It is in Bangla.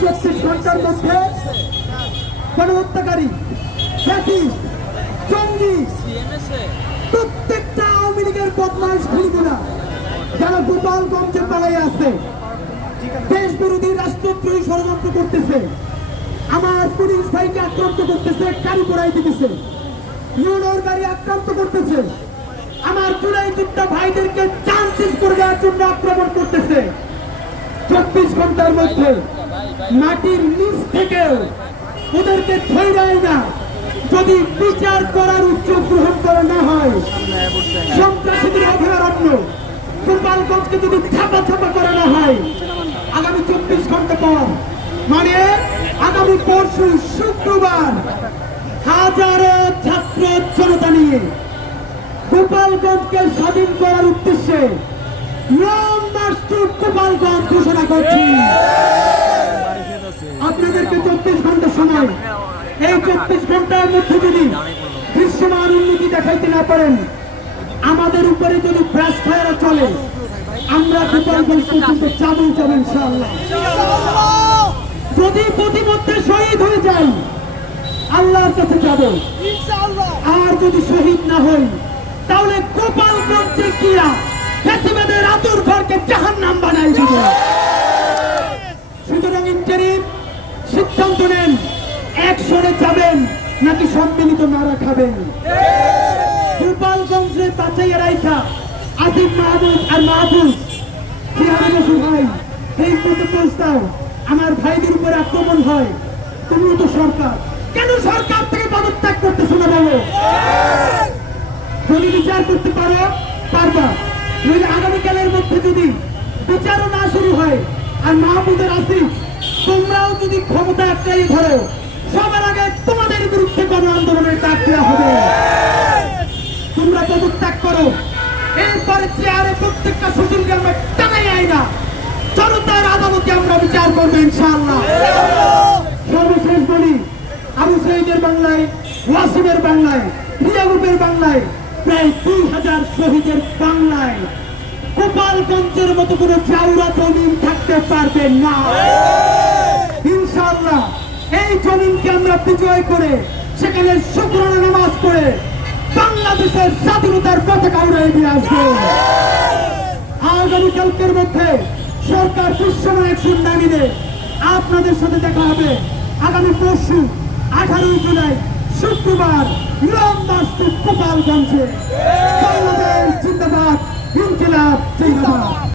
চব্বিশ ঘণ্টার মধ্যে গণহত্যাকারী জঙ্গি, প্রত্যেকটা আওয়ামী লীগের বদমাইশ খুলিগুলা যারা গোপালগঞ্জে পালাই আছে দেশ বিরোধী রাষ্ট্রদ্রোহী ষড়যন্ত্র করতেছে, আমার পুলিশ ভাইকে আক্রান্ত করতেছে, গাড়ি পোড়াই দিতেছে, ইউনোর গাড়ি আক্রান্ত করতেছে, আমার চুলাই যুদ্ধা ভাইদেরকে চান্সেস করে দেওয়ার জন্য আক্রমণ করতেছে। চব্বিশ ঘণ্টার মধ্যে মাটির নিচ থেকেও ওদেরকে ধৈরাই না। যদি বিচার করার উদ্যোগ গ্রহণ করা না হয়, সন্ত্রাসীদের অভয়ারণ্য গোপালগঞ্জকে যদি ছাপা ছাপা করা না হয়, আগামী চব্বিশ ঘণ্টা পর মানে আগামী পরশু শুক্রবার, হাজারো ছাত্র জনতা নিয়ে গোপালগঞ্জকে স্বাধীন করার উদ্দেশ্যে লং মার্চ টু গোপালগঞ্জ ঘোষণা করছি। আপনাদেরকে চব্বিশ ঘণ্টা সময় এই চব্বিশ ঘণ্টার মধ্যে যদি দৃশ্যমান উন্নতি দেখাইতে না পারেন আমাদের উপরে যদি ফায়ার চলে আমরা গোপালগঞ্জ পর্যন্ত যাব যাব ইনশাআল্লাহ। যদি প্রতিমধ্যে শহীদ হয়ে যাই আল্লাহর কাছে যাব। আর যদি শহীদ না হই তাহলে গোপালগঞ্জে গিয়া ফেসিবাদের আতুর ঘরকে জাহান নাম বানাই দিব সুতরাং ইন্টারিম, সিদ্ধান্ত নেন একসরে যাবেন নাকি সম্মিলিত নারা খাবেন। গোপালগঞ্জে বাঁচাইয়া রাইখা আসিফ মাহমুদ আর মাহবুব ভাই, এই মতো প্রস্তাব আমার ভাইদের উপরে আক্রমণ হয়। তুমিও তো সরকার। কেন সরকার থেকে পদত্যাগ করতেছো না বলো? যদি বিচার করতে পারো, পারবা। নইলে আগামীকালের মধ্যে যদি বিচারও না শুরু হয় আর মাহমুদের আসিফ তোমরাও যদি ক্ষমতা আটকাই ধরো, সবার আগে তোমাদের বিরুদ্ধে গণ আন্দোলনের ডাক দেওয়া হবে। তোমরা পদত্যাগ করো। এরপরে চেয়ারে প্রত্যেকটা সুশীলকে আমরা টানাই আই না। জনতার আদালতে আমরা বিচার করব ইনশাআল্লাহ। সর্বশেষ বলি, আবু সাইদের বাংলায়, ওয়াসিমের বাংলায় রিয়াগুপের বাংলায় প্রায় দুই হাজার শহীদের গোপালগঞ্জের মতো কোনো চাউরা জমিন থাকতে পারবে না। ইনশাআল্লাহ, এই জমিনকে আমরা বিজয় করে, সেখানে শুক্রানা নামাজ পড়ে বাংলাদেশের স্বাধীনতার পতাকা উড়ে দিয়ে আসব। আগামীকালকের মধ্যে সরকার অ্যাকশন না আপনাদের সাথে দেখা হবে। আগামী পরশু, আঠারোই জুলাই, শুক্রবার লং গোপালগঞ্জে। বাংলাদেশ জিন্দাবাদ। ইনকিলাব জিন্দাবাদ।